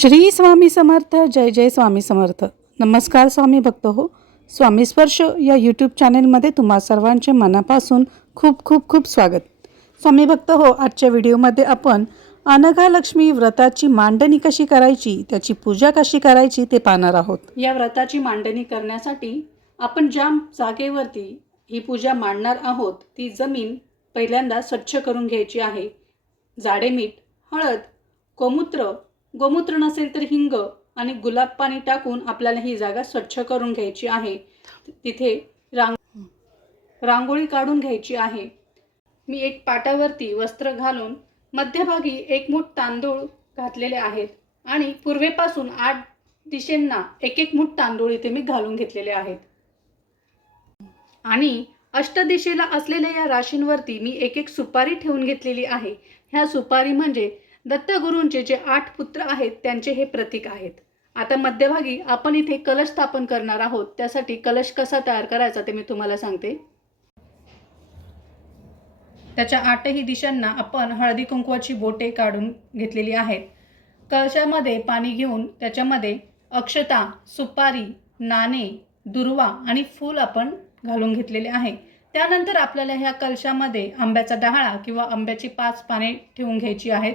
श्री स्वामी समर्थ जय जय स्वामी समर्थ. नमस्कार स्वामी भक्त हो. स्वामी स्पर्श या यूट्यूब चॅनेलमध्ये तुम्हा सर्वांचे मनापासून खूप खूप खूप स्वागत. स्वामी भक्त हो आजच्या व्हिडिओमध्ये आपण अनघा लक्ष्मी व्रताची मांडणी कशी करायची त्याची पूजा कशी करायची ते पाहणार आहोत. या व्रताची मांडणी करण्यासाठी आपण ज्या जागेवरती ही पूजा मांडणार आहोत ती जमीन पहिल्यांदा स्वच्छ करून घ्यायची आहे. जाडे मीठ हळद गोमूत्र गोमूत्र नसेल तर हिंग आणि गुलाब पाणी टाकून आपल्याला ही जागा स्वच्छ करून घ्यायची आहे. तिथे रांग रांगोळी काढून घ्यायची आहे. मी एक पाटावरती वस्त्र घालून मध्यभागी एक मूठ तांदूळ घातलेले आहेत आणि पूर्वेपासून आठ दिशेंना एक एक मूठ तांदूळ इथे मी घालून घेतलेले आहेत. आणि अष्टदिशेला असलेल्या या राशींवरती मी एक एक सुपारी ठेवून घेतलेली आहे. ह्या सुपारी म्हणजे दत्तगुरूंचे जे आठ पुत्र आहेत त्यांचे हे प्रतीक आहेत. आता मध्यभागी आपण इथे कलश स्थापन करणार आहोत. त्यासाठी कलश कसा तयार करायचा ते मी तुम्हाला सांगते. त्याच्या आठही दिशांना आपण हळदी कुंकवाची बोटे काढून घेतलेली आहेत. कलशामध्ये पाणी घेऊन त्याच्यामध्ये अक्षता सुपारी नाणे दुर्वा आणि फूल आपण घालून घेतलेले आहे. त्यानंतर आपल्याला ह्या कलशामध्ये आंब्याचा डहाळा किंवा आंब्याची पाच पाने ठेवून घ्यायची आहेत.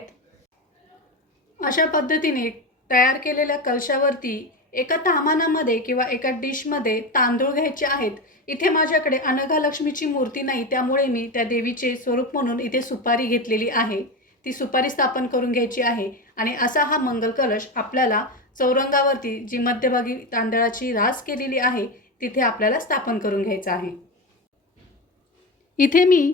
अशा पद्धतीने तयार केलेल्या कलशावरती एका तामानामध्ये किंवा एका डिशमध्ये तांदूळ घ्यायचे आहेत. इथे माझ्याकडे अनघा लक्ष्मीची मूर्ती नाही त्यामुळे मी त्या देवीचे स्वरूप म्हणून इथे सुपारी घेतलेली आहे. ती सुपारी स्थापन करून घ्यायची आहे आणि असा हा मंगल कलश आपल्याला चौरंगावरती जी मध्यभागी तांदळाची रास केलेली आहे तिथे आपल्याला स्थापन करून घ्यायचं आहे. इथे मी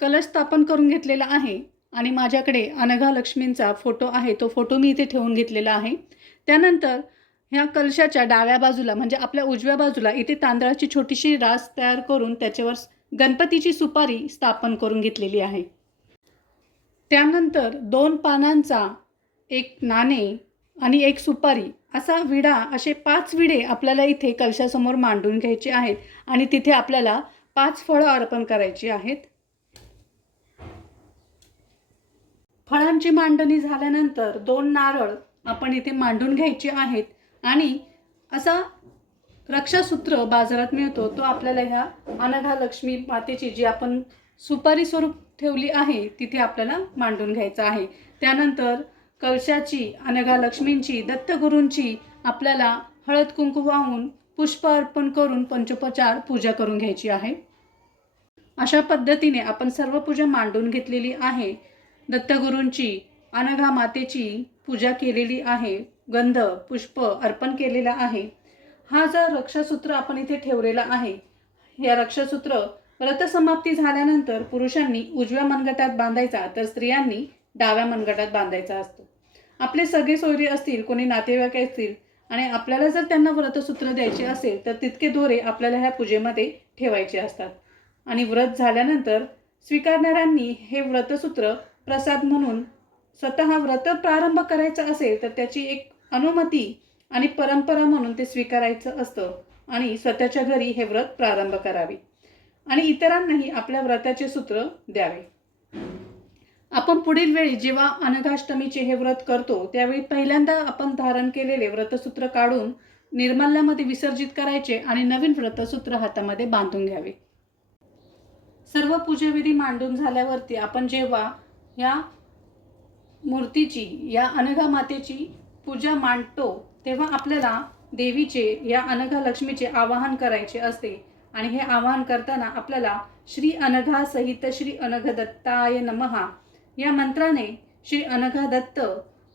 कलश स्थापन करून घेतलेला आहे. आणि माझ्याकडे अनघा लक्ष्मींचा फोटो आहे तो फोटो मी इथे ठेवून घेतलेला आहे. त्यानंतर ह्या कलशाच्या डाव्या बाजूला म्हणजे आपल्या उजव्या बाजूला इथे तांदळाची छोटीशी रास तयार करून त्याच्यावर गणपतीची सुपारी स्थापन करून घेतलेली आहे. त्यानंतर दोन पानांचा एक नाणे आणि एक सुपारी असा विडा असे पाच विडे आपल्याला इथे कलशासमोर मांडून घ्यायचे आहेत आणि तिथे आपल्याला पाच फळं अर्पण करायची आहेत. फळांची मांडणी झाल्यानंतर दोन नारळ आपण इथे मांडून घ्यायचे आहेत. आणि असा रक्षासूत्र बाजारात मिळतो तो आपल्याला ह्या अनघा लक्ष्मी मातेची जी आपण सुपारी स्वरूप ठेवली आहे तिथे आपल्याला मांडून घ्यायचं आहे. त्यानंतर कलशाची अनघा लक्ष्मींची दत्तगुरूंची आपल्याला हळद कुंकू वाहून पुष्प अर्पण करून पंचोपचार पूजा करून घ्यायची आहे. अशा पद्धतीने आपण सर्व पूजा मांडून घेतलेली आहे. दत्तगुरूंची अनघा मातेची पूजा केलेली आहे गंध पुष्प अर्पण केलेला आहे. हा जर रक्षासूत्र आपण इथे ठेवलेला आहे या रक्षासूत्र व्रतसमाप्ती झाल्यानंतर पुरुषांनी उजव्या मनगटात बांधायचा तर स्त्रियांनी डाव्या मनगटात बांधायचा असतो. आपले सगळे सोयरे असतील कोणी नातेवाईक असतील आणि आपल्याला जर त्यांना व्रतसूत्र द्यायचे असेल तर तितके दोरे आपल्याला ह्या पूजेमध्ये ठेवायचे असतात. आणि व्रत झाल्यानंतर स्वीकारणाऱ्यांनी हे व्रतसूत्र प्रसाद म्हणून स्वतः व्रत प्रारंभ करायचा असेल तर त्याची एक अनुमती आणि परंपरा म्हणून ते स्वीकारायचं असतं आणि स्वतःच्या घरी हे व्रत प्रारंभ करावे. आणि इतरांनाही आपल्या व्रताचे सूत्र द्यावे. आपण पुढील वेळी जेव्हा अनघाष्टमीचे हे व्रत करतो त्यावेळी पहिल्यांदा आपण धारण केलेले व्रतसूत्र काढून निर्मल्यामध्ये विसर्जित करायचे आणि नवीन व्रतसूत्र हातामध्ये बांधून घ्यावे. सर्व पूजाविधी मांडून झाल्यावरती आपण जेव्हा या मूर्तीची या अनघा मातेची पूजा मांडतो तेव्हा आपल्याला देवीचे या अनघा लक्ष्मीचे आवाहन करायचे असते. आणि हे आवाहन करताना आपल्याला श्री अनघा सहित श्री अनघ दत्ताय नमहा या मंत्राने श्री अनघा दत्त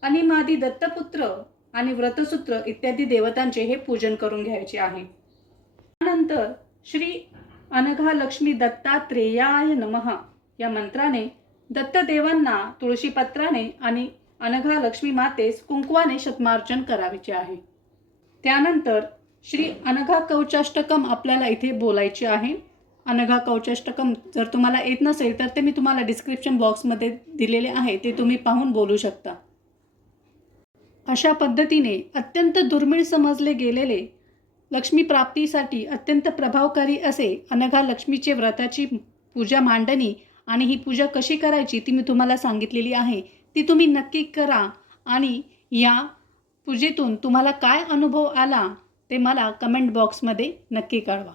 अनिमादी दत्तपुत्र आणि व्रतसूत्र इत्यादी देवतांचे हे पूजन करून घ्यायचे आहे. त्यानंतर श्री अनघा लक्ष्मी दत्तात्रेयाय नमहा या मंत्राने दत्तदेवांना तुळशीपत्राने आणि अनघा लक्ष्मी मातेस कुंकवाने शतमार्चन करायचे आहे. त्यानंतर श्री अनघा कवचाष्टकम आपल्याला इथे बोलायचे आहे. अनघा कवचाष्टकम जर तुम्हाला येत नसेल तर ते मी तुम्हाला डिस्क्रिप्शन बॉक्समध्ये दिलेले आहे. ते तुम्ही पाहून बोलू शकता. अशा पद्धतीने अत्यंत दुर्मिळ समजले गेलेले लक्ष्मी प्राप्तीसाठी अत्यंत प्रभावकारी असे अनघा लक्ष्मीचे व्रताची पूजा मांडणी आणि ही पूजा कशी करायची ती मी तुम्हाला सांगितलेली आहे ती तुम्ही नक्की करा. आणि या पूजेतून तुम्हाला काय अनुभव आला ते मला कमेंट बॉक्समध्ये नक्की कळवा.